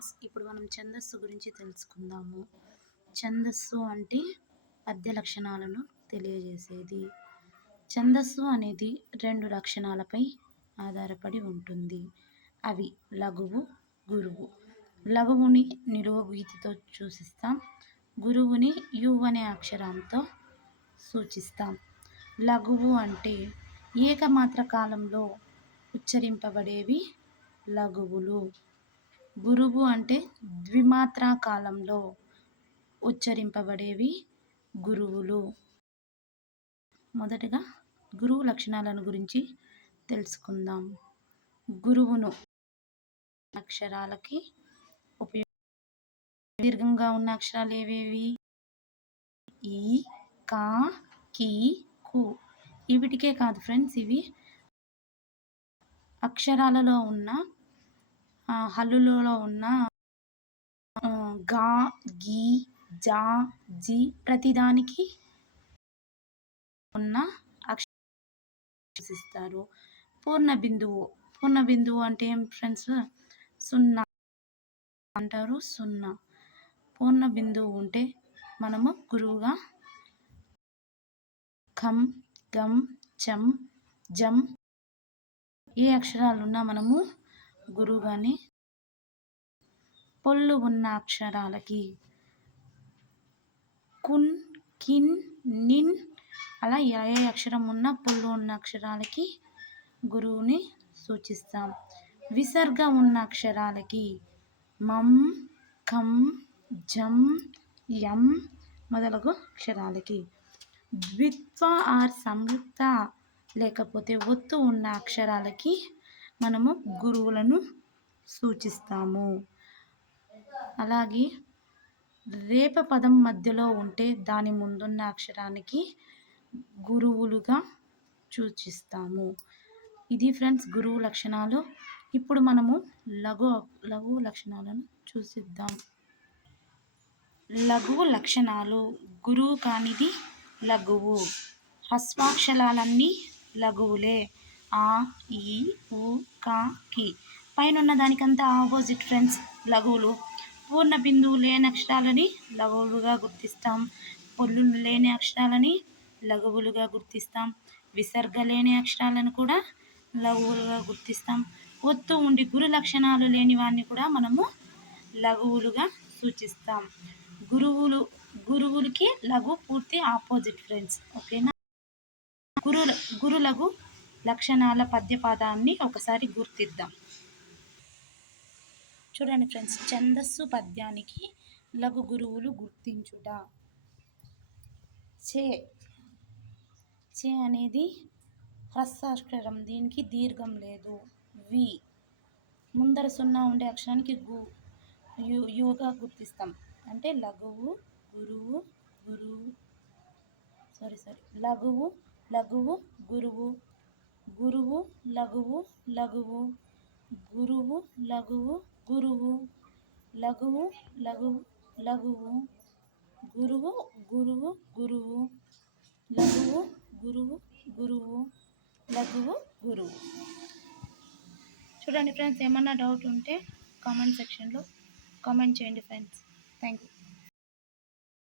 Friends, ఇప్పుడు మనం ఛందస్సు గురించి తెలుసుకుందాము. ఛందస్సు అంటే పద్య లక్షణాలను తెలియజేసేది. ఛందస్సు అనేది 2 లక్షణాలపై ఆధారపడి ఉంటుంది. అవి లఘువు, గురువు. లఘువుని నిలువు గీతితో సూచిస్తాం. గురువుని యు అనే అక్షరంతో సూచిస్తాం. లఘువు అంటే ఏకమాత్ర కాలంలో ఉచ్చరింపబడేవి లఘువులు. గురువు అంటే ద్విమాత్రా కాలంలో ఉచ్చరింపబడేవి గురువులు. మొదటగా గురువు లక్షణాలను గురించి తెలుసుకుందాం. గురువును అక్షరాలకి దీర్ఘంగా ఉన్న అక్షరాలు ఏవేవి? ఈ, కా, కి, కు. వీటికే కాదు ఫ్రెండ్స్, ఇవి అక్షరాలలో ఉన్న హల్లులలో ఉన్న గా, గి, జా, జి ప్రతిదానికి ఉన్న అక్షరాలు. పూర్ణ బిందువు అంటే ఏం ఫ్రెండ్స్? సున్నా అంటారు. సున్నా పూర్ణ బిందువు ఉంటే మనము గురువుగా ఖం, గం, చం, జం ఏ అక్షరాలున్నా మనము గురువుగానే. పొల్లు ఉన్న అక్షరాలకి కున్, కిన్, నిన్ అలా ఏ అక్షరం ఉన్న పొల్లు ఉన్న అక్షరాలకి గురువుని సూచిస్తాం. విసర్గ ఉన్న అక్షరాలకి మం, కం, జం, యం మొదలగు అక్షరాలకి. ద్విత్వ ఆర్ సంయుక్త లేకపోతే ఒత్తు ఉన్న అక్షరాలకి మనము గురువులను సూచిస్తాము. అలాగే రేప పదం మధ్యలో ఉంటే దాని ముందున్న అక్షరానికి గురువులుగా సూచిస్తాము. ఇది ఫ్రెండ్స్ గురువు లక్షణాలు. ఇప్పుడు మనము లఘువు లక్షణాలను చూసిద్దాం. లఘువు లక్షణాలు. గురువు కానిది లఘువు. హ్రస్వాక్షరాలన్నీ లఘువులే. ఆ, ఈ, ఉ, కా, కి. పైన దానికంతా ఆపోజిట్ ఫ్రెండ్స్ లఘువులు. పూర్ణ బిందువు లేని అక్షరాలని లఘువులుగా గుర్తిస్తాం. పొల్లులు లేని అక్షరాలని లఘువులుగా గుర్తిస్తాం. విసర్గ లేని అక్షరాలను కూడా లఘువులుగా గుర్తిస్తాం. ఒత్తు ఉండి గురు లక్షణాలు లేని వాటిని కూడా మనము లఘువులుగా సూచిస్తాం. గురువులకి లఘు పూర్తి ఆపోజిట్ ఫ్రెండ్స్. ఓకేనా? గురు లఘు లక్షణాల పద్యపాదాన్ని ఒకసారి గుర్తిద్దాం. చూడండి ఫ్రెండ్స్, ఛందస్సు పద్యానికి లఘు గురువులు గుర్తించుట. చే అనేది హ్రస్వాక్షరం, దీనికి దీర్ఘం లేదు. వి ముందర సున్నా ఉండే అక్షరానికి యుగా గుర్తిస్తాం. అంటే లఘువు గురువు లఘువు గురువు లఘువు గురువు లఘువు గురువు లఘువు లఘువు గురువు లఘువు లఘువు గురువు. చూడండి ఫ్రెండ్స్, ఏమన్నా డౌట్ ఉంటే కామెంట్ సెక్షన్లో కామెంట్ చేయండి ఫ్రెండ్స్. Thank you.